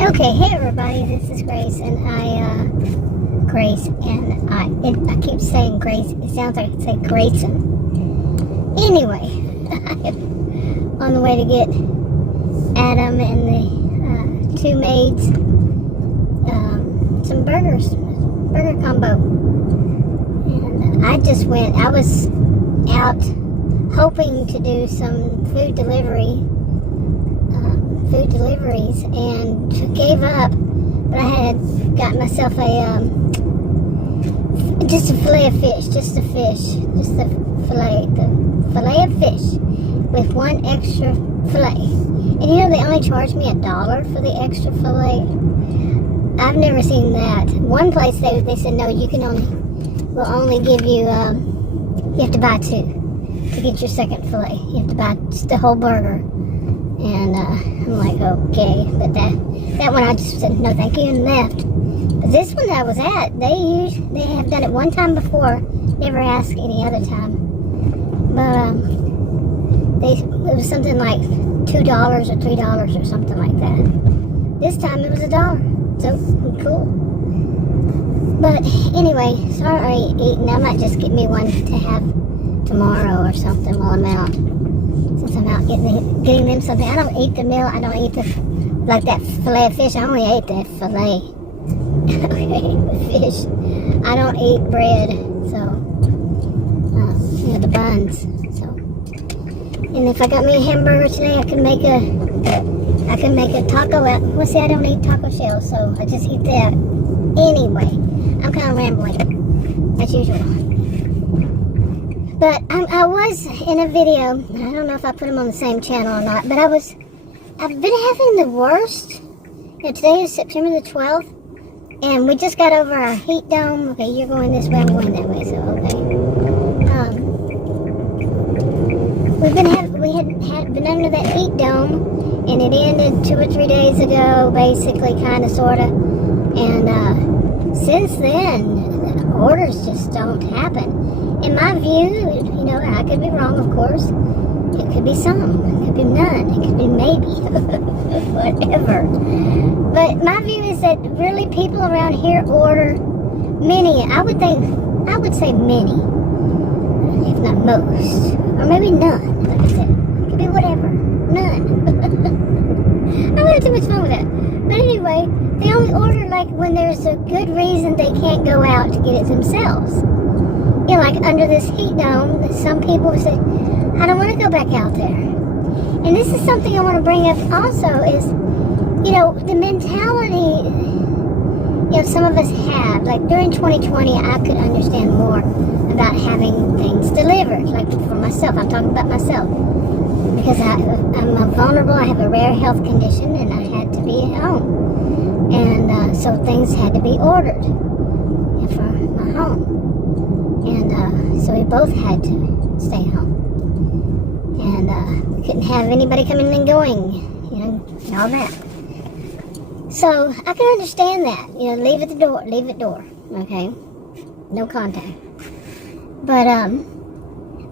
Okay, hey everybody, this is Grace, and I keep saying Grace. It sounds like I say Grayson. Anyway, on the way to get Adam and the two maids some burger combo. And I was out hoping to do some food deliveries and gave up, but I had got myself just a fillet of fish, just the fillet of fish with one extra fillet. And you know, they only charged me $1 for the extra fillet. I've never seen that. One place they said, no, we'll only give you, you have to buy two to get your second fillet. You have to buy just the whole burger. And I'm like, okay, but that one I just said no thank you and left. But this one that I was at, they have done it one time before, never asked any other time. But it was something like $2 or $3 or something like that. This time it was $1, so cool. But anyway, sorry eating. I might just get me one to have tomorrow or something while I'm out. Since I'm out getting them something. I don't eat the meal. I don't eat like that fillet of fish. I only ate that fillet. Okay, the fish. I don't eat bread, so the buns. So, and if I got me a hamburger today, I can make a taco out. Well, see, I don't eat taco shells, so I just eat that. Anyway, I'm kind of rambling as usual. But I was in a video, I don't know if I put them on the same channel or not, but I've been having the worst. Today is September the 12th, and we just got over our heat dome. Okay, you're going this way, I'm going that way, so okay. We had been under that heat dome, and it ended 2 or 3 days ago, basically, kind of, sort of. And since then, orders just don't happen. In my view, I could be wrong, of course. It could be some, it could be none, it could be maybe, whatever. But my view is that really people around here order many. I would say many, if not most, or maybe none. Like I said, it could be whatever, none. I'm having too much fun with that. But anyway, they only order like when there's a good reason they can't go out to get it themselves. Like under this heat dome, some people say, I don't want to go back out there. And this is something I want to bring up also is, the mentality, some of us have. Like during 2020, I could understand more about having things delivered. Like for myself, I'm talking about myself. Because I'm vulnerable, I have a rare health condition, and I had to be at home. And so things had to be ordered for my home. And so we both had to stay home. And we couldn't have anybody coming and going, and all that. So I can understand that. Leave at the door, okay? No contact. But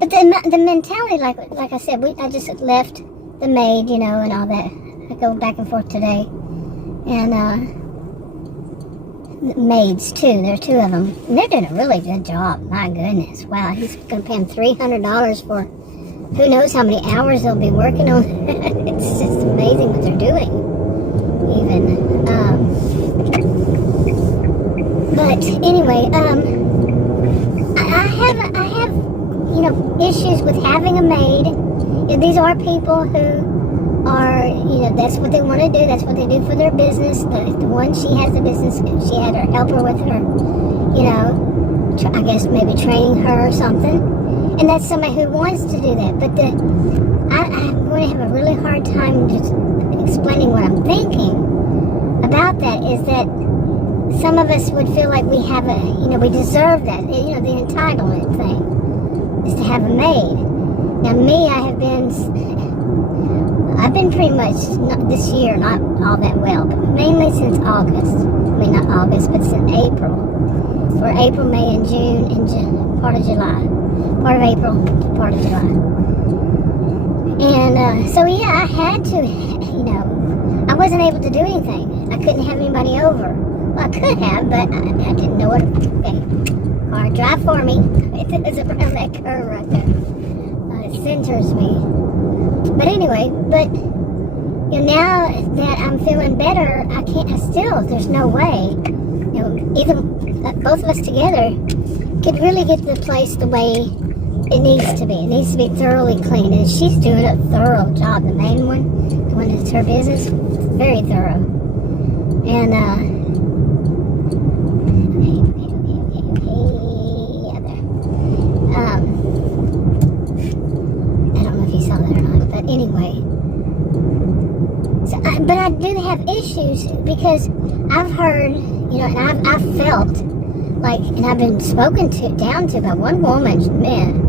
the mentality, like I said, I just left the maid, and all that. I go back and forth today. And maids too. There are 2 of them, and they're doing a really good job. My goodness, wow! He's going to pay them $300 for who knows how many hours they'll be working on. It's just amazing what they're doing. Even, but anyway, I have issues with having a maid. These are people who are, that's what they want to do. That's what they do for their business. The one, she has a business. She had her helper with her, I guess maybe training her or something. And that's somebody who wants to do that. But I'm going to have a really hard time just explaining what I'm thinking about that. Is that some of us would feel like we have we deserve that. The entitlement thing is to have a maid. Now me, I've been pretty much, this year, not all that well, but mainly since August. I mean, not August, but since April. For April, May, and June, and part of July. Part of April, part of July. And so, yeah, I had to, I wasn't able to do anything. I couldn't have anybody over. Well, I could have, but I didn't know what. Okay, car, drive for me. It's around that curve right there. It centers me. But anyway, now that I'm feeling better, there's no way, even both of us together could really get the place the way it needs to be. It needs to be thoroughly clean, and she's doing a thorough job. The main one, the one that's her business, very thorough. And, yeah, there. I don't know if you saw that or not, but anyway. But I do have issues because I've heard, and I've felt like, and I've been spoken down to by one woman, man,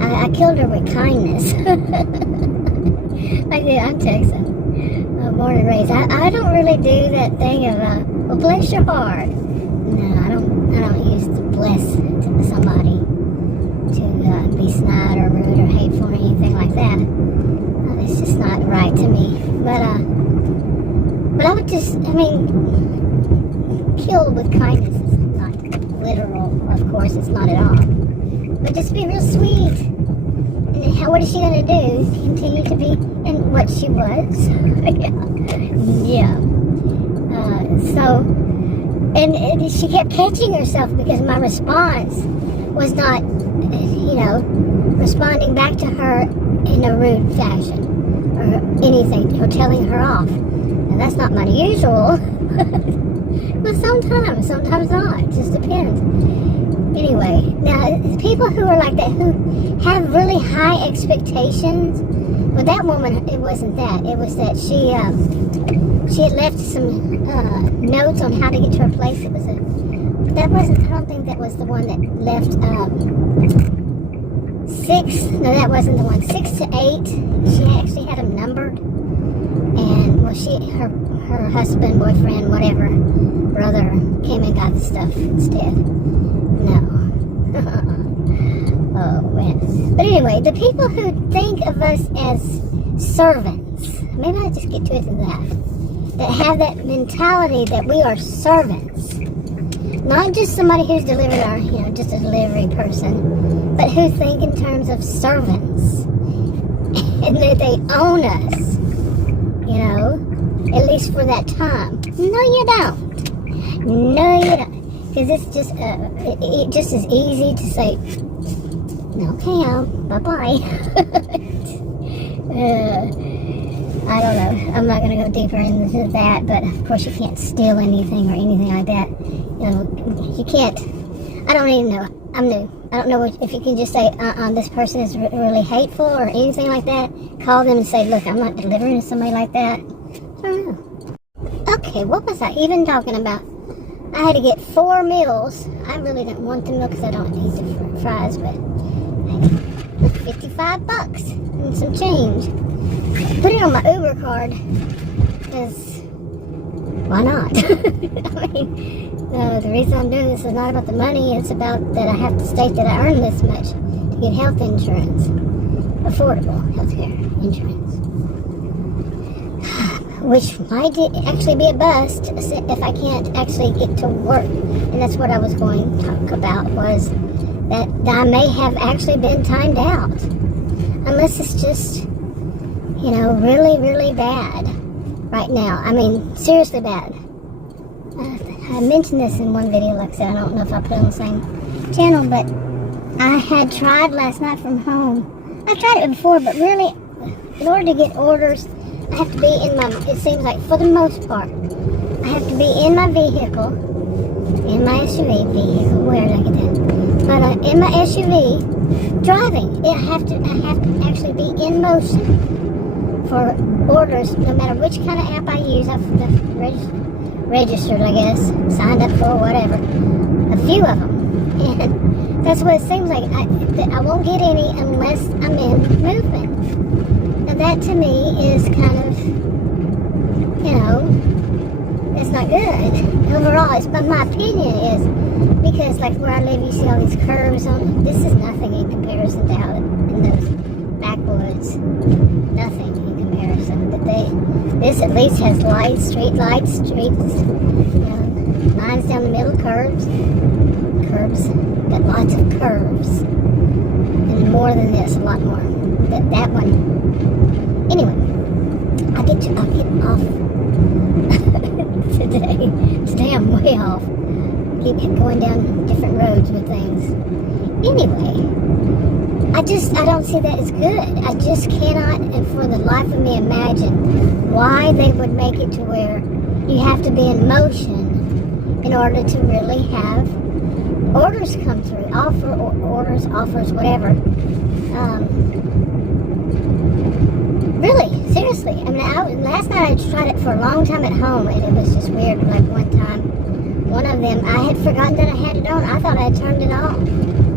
I killed her with kindness. Like, I'm Texan, born and raised. I don't really do that thing of, well, bless your heart. No, I don't use the bless to somebody to be snide or rude or hateful or anything like that. It's just not right to me. But I would kill with kindness is not literal, of course, it's not at all. But just be real sweet. And what is she going to do? Continue to be in what she was? Yeah. And she kept catching herself because my response was not, responding back to her in a rude fashion or anything, or telling her off. Now, that's not my usual. But sometimes not. It just depends. Anyway, now, people who are like that, who have really high expectations, well, that woman, it wasn't that. It was that she had left some notes on how to get to her place. I don't think that was the one that left 6. No, that wasn't the one. 6 to 8. She actually had them numbered. And, well, her husband, boyfriend, whatever, brother, came and got the stuff instead. No. Oh, man. But anyway, the people who think of us as servants, maybe I'll just get to it to that have that mentality that we are servants. Not just somebody who's delivering just a delivery person, but who think in terms of servants. And that they own us, at least for that time. No, you don't. No, you don't. Because it's just, it just is easy to say, okay, bye-bye. I don't know. I'm not going to go deeper into that, but of course you can't steal anything or anything like that. You can't. I don't even know. I'm new. I don't know if you can just say, this person is really hateful or anything like that. Call them and say, look, I'm not delivering to somebody like that. I don't know. Okay, what was I even talking about? I had to get 4 meals. I really didn't want the meal because I don't eat the fries, but $55 and some change. Put it on my Uber card because why not? I mean, the reason I'm doing this is not about the money. It's about that I have to state that I earn this much to get health insurance, affordable health care insurance, which might actually be a bust if I can't actually get to work. And that's what I was going to talk about, was that I may have actually been timed out, unless it's just, really, really bad right now. I mean, seriously bad. I mentioned this in one video, like I said, I don't know if I put it on the same channel, but I had tried last night from home. I've tried it before, but really, in order to get orders, I have to be it seems like for the most part, I have to be in my vehicle, in my SUV vehicle, where did I get that? But in my SUV, driving, I have to actually be in motion for orders, no matter which kind of app I use. I've registered, I guess, signed up for whatever, a few of them, and that's what it seems like. I won't get any unless I'm in movement. Now that to me is kind of, it's not good overall. But my opinion is, because like where I live, you see all these curves on. This is nothing in comparison to how in those backwoods. Nothing in comparison. person, but this at least has lights, street lights, streets, lines down the middle, curves, got lots of curves, and more than this, a lot more. But that one, anyway, I'll get off Today I'm way off. Keep going down different roads with things. Anyway, I don't see that as good. I just cannot, and for the life of me, imagine why they would make it to where you have to be in motion in order to really have orders come through. Offers, whatever. Really, seriously. I mean, last night I tried it for a long time at home, and it was just weird. Like one time, one of them, I had forgotten that I had it on. I thought I had turned it off.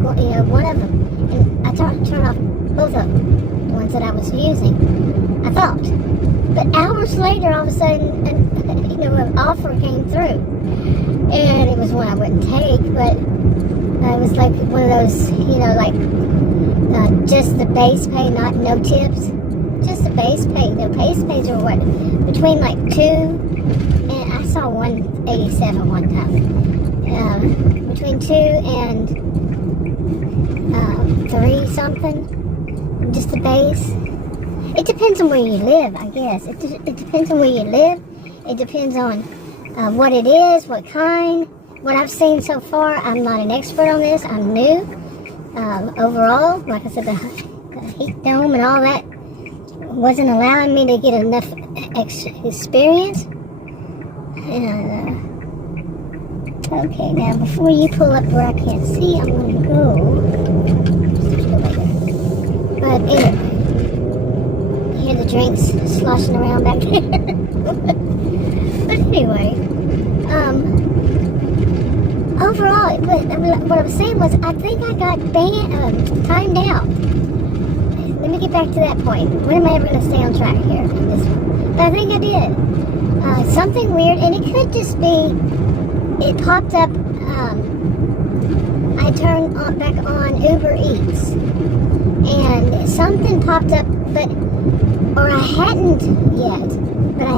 Well, one of them. And I turned off both of them, the ones that I was using, I thought. But hours later, all of a sudden, an offer came through. And it was one I wouldn't take, but it was like one of those, just the base pay, no tips. Just the base pay. The base pays are what? Between like 2 and I saw 187 one time. Between 2 and 3 something. Just the base. It depends on where you live, I guess. It depends on where you live. It depends on what it is, what kind. What I've seen so far, I'm not an expert on this. I'm new. Overall, like I said, the heat dome and all that wasn't allowing me to get enough experience. And, okay, now before you pull up where I can't see, I'm going to go. But anyway, you hear the drinks sloshing around back there. But anyway, overall, what I was saying was, I think I got timed out. Let me get back to that point. When am I ever going to stay on track here in this one? But I think I did. Something weird, and it could just be, it popped up, I turned back on UberEats, and something popped up, or I hadn't yet, but I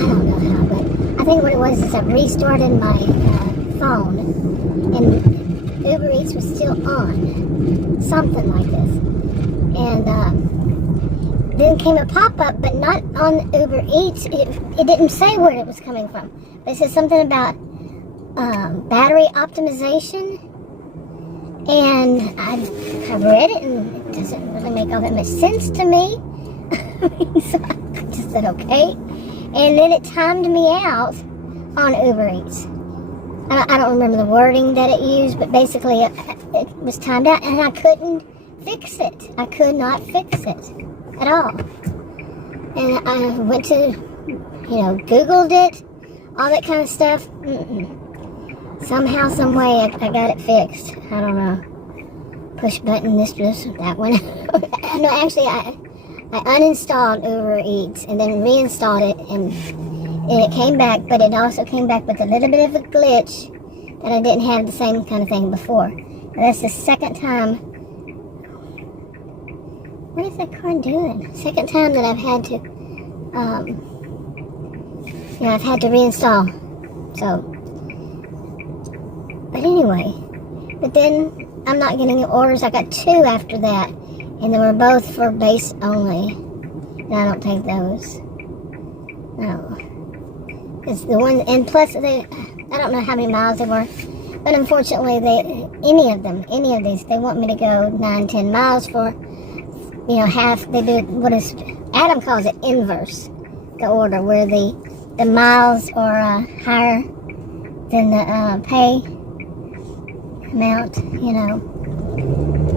don't know how, but I think what it was is I restarted my phone, and UberEats was still on. Something like this. And then came a pop-up, but not on UberEats. It didn't say where it was coming from. But it said something about battery optimization. And I read it, and it doesn't really make all that much sense to me. So I just said, okay. And then it timed me out on UberEats. I don't remember the wording that it used, but basically it was timed out, and I couldn't fix it. I could not fix it at all. And I went to, Googled it, all that kind of stuff. Somehow, some way, I got it fixed. I don't know. Push button, this, that one. No, actually, I uninstalled UberEats and then reinstalled it, and it came back, but it also came back with a little bit of a glitch that I didn't have the same kind of thing before. And that's the second time. What is that car doing? Second time that I've had to, I've had to reinstall. So, but anyway, but then I'm not getting orders. I got 2 after that, and they were both for base only. And I don't take those. No. It's the one, and plus I don't know how many miles they were, but unfortunately any of these, they want me to go 9-10 miles for, half. They do what is, Adam calls it inverse, the order, where the miles are higher than the pay amount,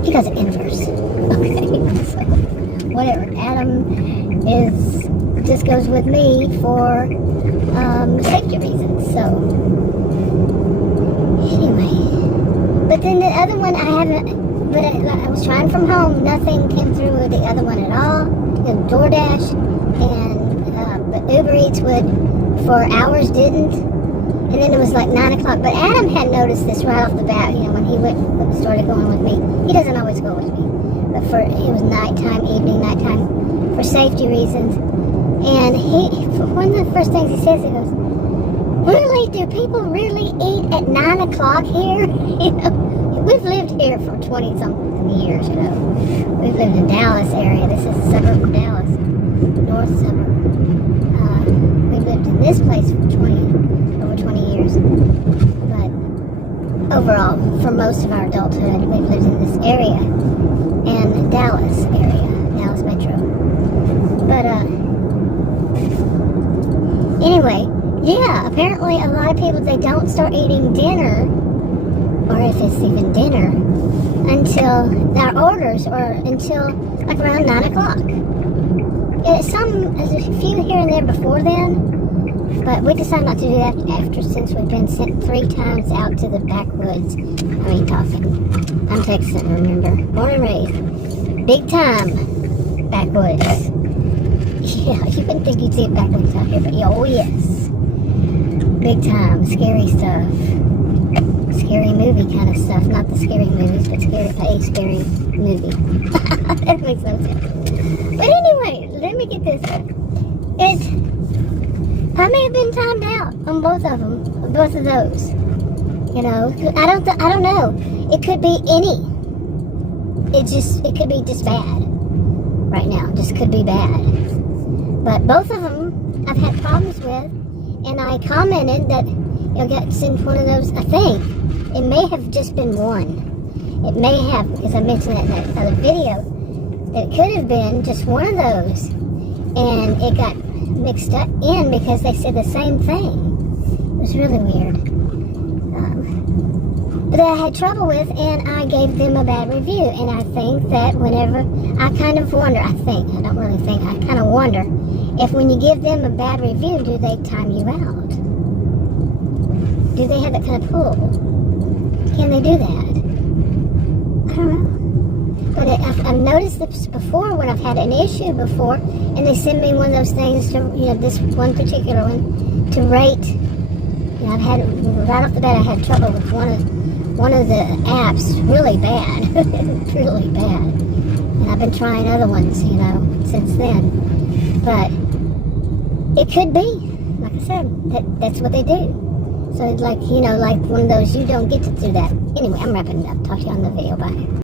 he calls it inverse. Okay, so whatever, Adam just goes with me for safety reasons. So anyway, but then the other one I was trying from home. Nothing came through with the other one at all. The Doordash and the UberEats would for hours didn't. And then it was like 9 o'clock. But Adam had noticed this right off the bat, when he started going with me. He doesn't always go with me. But it was nighttime, for safety reasons. And one of the first things he says, he goes, "Really, do people really eat at 9 o'clock here?" We've lived here for 20-something years, We've lived in Dallas area. This is a suburb of Dallas, north suburb. We've lived in this place for over 20 years. But overall, for most of our adulthood, we've lived in this area, and Dallas Metro. But anyway, yeah, apparently a lot of people, they don't start eating dinner, or if it's even dinner, until their orders, or until like around 9 o'clock. There's a few here and there before then, but we decided not to do that after, since we've been sent 3 times out to the backwoods. I'm Texan, remember? Born and raised. Big time backwoods. Yeah, you wouldn't think you'd see it backwoods out here, but oh yes. Big time, scary stuff. Scary movie kind of stuff. Not the scary movies, but a scary movie. That makes no sense. But anyway, let me get this. I may have been timed out on both of those. I don't know. It could be any. It could be just bad right now. Just could be bad. But both of them I've had problems with, and I commented that you'll get sent one of those. I think it may have just been one. It may have, because I mentioned that in that other video, that it could have been just one of those, and it got mixed up in because they said the same thing. It was really weird. But I had trouble with, and I gave them a bad review. And I think that whenever, I kind of wonder, I don't really think, I kind of wonder if when you give them a bad review, do they time you out? Do they have that kind of pull? Can they do that? I don't know. But I've noticed this before when I've had an issue before, and they send me one of those things to, this one particular one, to rate. I've had, right off the bat, I had trouble with one of the apps really bad. Really bad. And I've been trying other ones, since then. But it could be, like I said, that's what they do. So, like one of those, you don't get to do that. Anyway, I'm wrapping it up. Talk to you on the video. Bye.